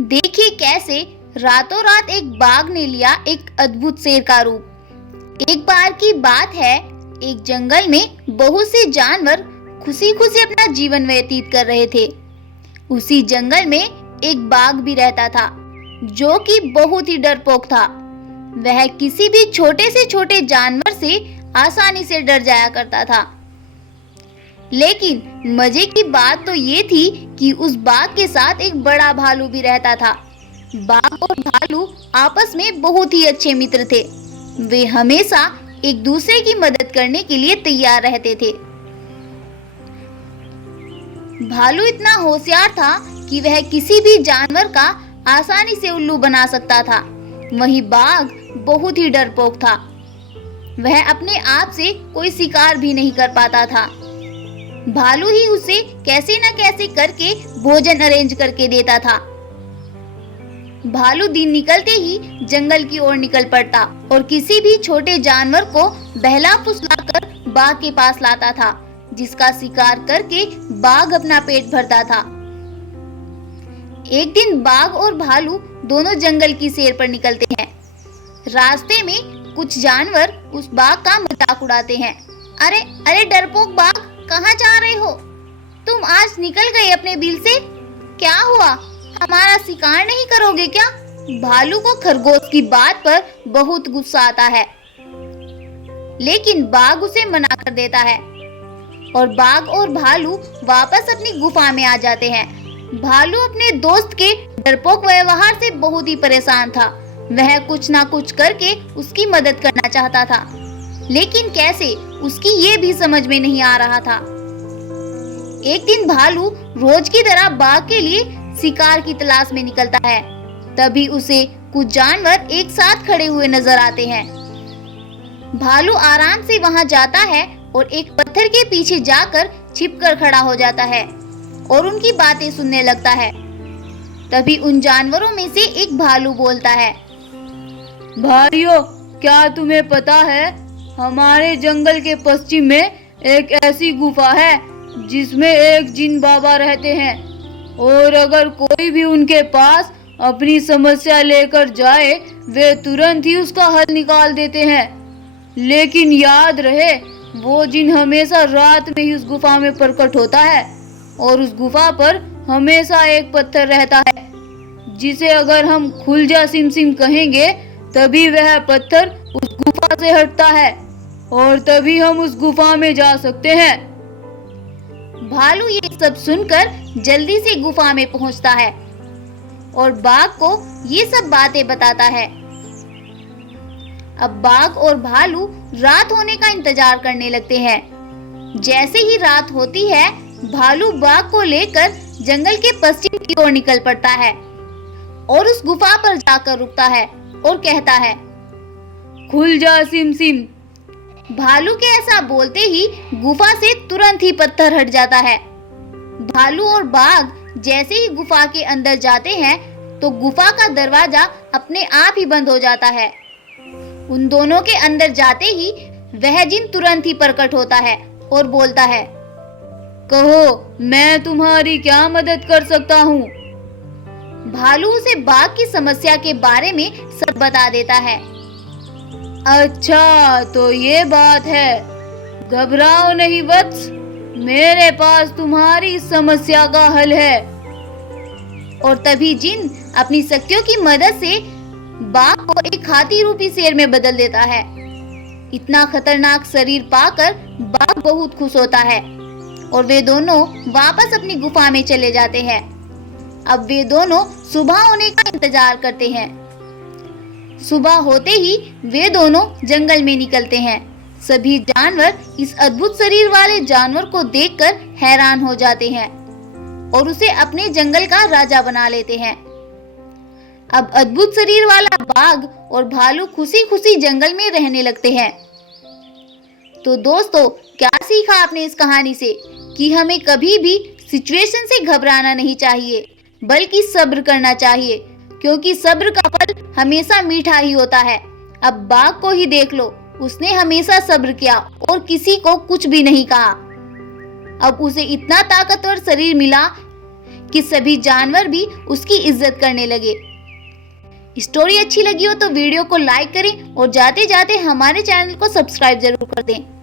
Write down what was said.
देखिए कैसे रातों रात एक बाघ ने लिया एक अद्भुत शेर का रूप। एक बार की बात है, एक जंगल में बहुत से जानवर खुशी खुशी अपना जीवन व्यतीत कर रहे थे। उसी जंगल में एक बाघ भी रहता था, जो कि बहुत ही डरपोक था। वह किसी भी छोटे से छोटे जानवर से आसानी से डर जाया करता था। लेकिन मजे की बात तो ये थी कि उस बाघ के साथ एक बड़ा भालू भी रहता था। बाघ और भालू आपस में बहुत ही अच्छे मित्र थे। वे हमेशा एक दूसरे की मदद करने के लिए तैयार रहते थे। भालू इतना होशियार था कि वह किसी भी जानवर का आसानी से उल्लू बना सकता था। वहीं बाघ बहुत ही डरपोक था। वह अपने आप से कोई शिकार भी नहीं कर पाता था। भालू ही उसे कैसे न कैसे करके भोजन अरेंज करके देता था। भालू दिन निकलते ही जंगल की ओर निकल पड़ता और किसी भी छोटे जानवर को बहला फुसलाकर बाघ के पास लाता था, जिसका शिकार करके बाघ अपना पेट भरता था। एक दिन बाघ और भालू दोनों जंगल की सैर पर निकलते हैं। रास्ते में कुछ जानवर उस बाघ का मजाक उड़ाते हैं। अरे अरे डरपोक बाघ, कहाँ जा रहे हो? तुम आज निकल गए अपने बिल से? क्या हुआ? हमारा शिकार नहीं करोगे क्या? भालू को खरगोश की बात पर बहुत गुस्सा आता है, लेकिन बाघ उसे मना कर देता है और बाघ और भालू वापस अपनी गुफा में आ जाते हैं। भालू अपने दोस्त के डरपोक व्यवहार से बहुत ही परेशान था। वह कुछ ना कुछ करके उसकी मदद करना चाहता था, लेकिन कैसे, उसकी ये भी समझ में नहीं आ रहा था। एक दिन भालू रोज की तरह बाघ के लिए शिकार की तलाश में निकलता है। तभी उसे कुछ जानवर एक साथ खड़े हुए नजर आते हैं। भालू आराम से वहां जाता है और एक पत्थर के पीछे जाकर छिपकर खड़ा हो जाता है और उनकी बातें सुनने लगता है। तभी उन जानवरों में से एक भालू बोलता है, भाइयों, क्या तुम्हें पता है, हमारे जंगल के पश्चिम में एक ऐसी गुफा है जिसमें एक जिन बाबा रहते हैं, और अगर कोई भी उनके पास अपनी समस्या लेकर जाए, वे तुरंत ही उसका हल निकाल देते हैं। लेकिन याद रहे, वो जिन हमेशा रात में ही उस गुफा में प्रकट होता है और उस गुफा पर हमेशा एक पत्थर रहता है, जिसे अगर हम खुल जा सिम कहेंगे, तभी वह पत्थर उस गुफा से हटता है और तभी हम उस गुफा में जा सकते हैं। भालू ये सब सुनकर जल्दी से गुफा में पहुंचता है और बाघ को ये सब बातें बताता है। अब बाघ और भालू रात होने का इंतजार करने लगते हैं। जैसे ही रात होती है, भालू बाघ को लेकर जंगल के पश्चिम की ओर निकल पड़ता है और उस गुफा पर जाकर रुकता है और कहता है, खुल जा सिम। भालू के ऐसा बोलते ही गुफा से तुरंत ही पत्थर हट जाता है। भालू और बाघ जैसे ही गुफा के अंदर जाते हैं तो गुफा का दरवाजा अपने आप ही बंद हो जाता है। उन दोनों के अंदर जाते ही वह जिन तुरंत ही प्रकट होता है और बोलता है, कहो, मैं तुम्हारी क्या मदद कर सकता हूँ? भालू उसे बाघ की समस्या के बारे में सब बता देता है। अच्छा, तो ये बात है। घबराओ नहीं वत्स, मेरे पास तुम्हारी समस्या का हल है। और तभी जिन अपनी शक्तियों की मदद से बाघ को एक हाथी रूपी शेर में बदल देता है। इतना खतरनाक शरीर पाकर बाघ बहुत खुश होता है और वे दोनों वापस अपनी गुफा में चले जाते हैं। अब वे दोनों सुबह होने का इंतजार करते हैं। सुबह होते ही वे दोनों जंगल में निकलते हैं। सभी जानवर इस अद्भुत शरीर वाले जानवर को देखकर हैरान हो जाते हैं और उसे अपने जंगल का राजा बना लेते हैं। अब अद्भुत शरीर वाला बाघ और भालू खुशी खुशी जंगल में रहने लगते हैं। तो दोस्तों, क्या सीखा आपने इस कहानी से? कि हमें कभी भी सिचुएशन से घबराना नहीं चाहिए, बल्कि सब्र करना चाहिए, क्योंकि सब्र का फल हमेशा मीठा ही होता है। अब बाघ को ही देख लो, उसने हमेशा सब्र किया और किसी को कुछ भी नहीं कहा। अब उसे इतना ताकतवर शरीर मिला कि सभी जानवर भी उसकी इज्जत करने लगे। स्टोरी अच्छी लगी हो तो वीडियो को लाइक करें और जाते जाते हमारे चैनल को सब्सक्राइब जरूर कर दें।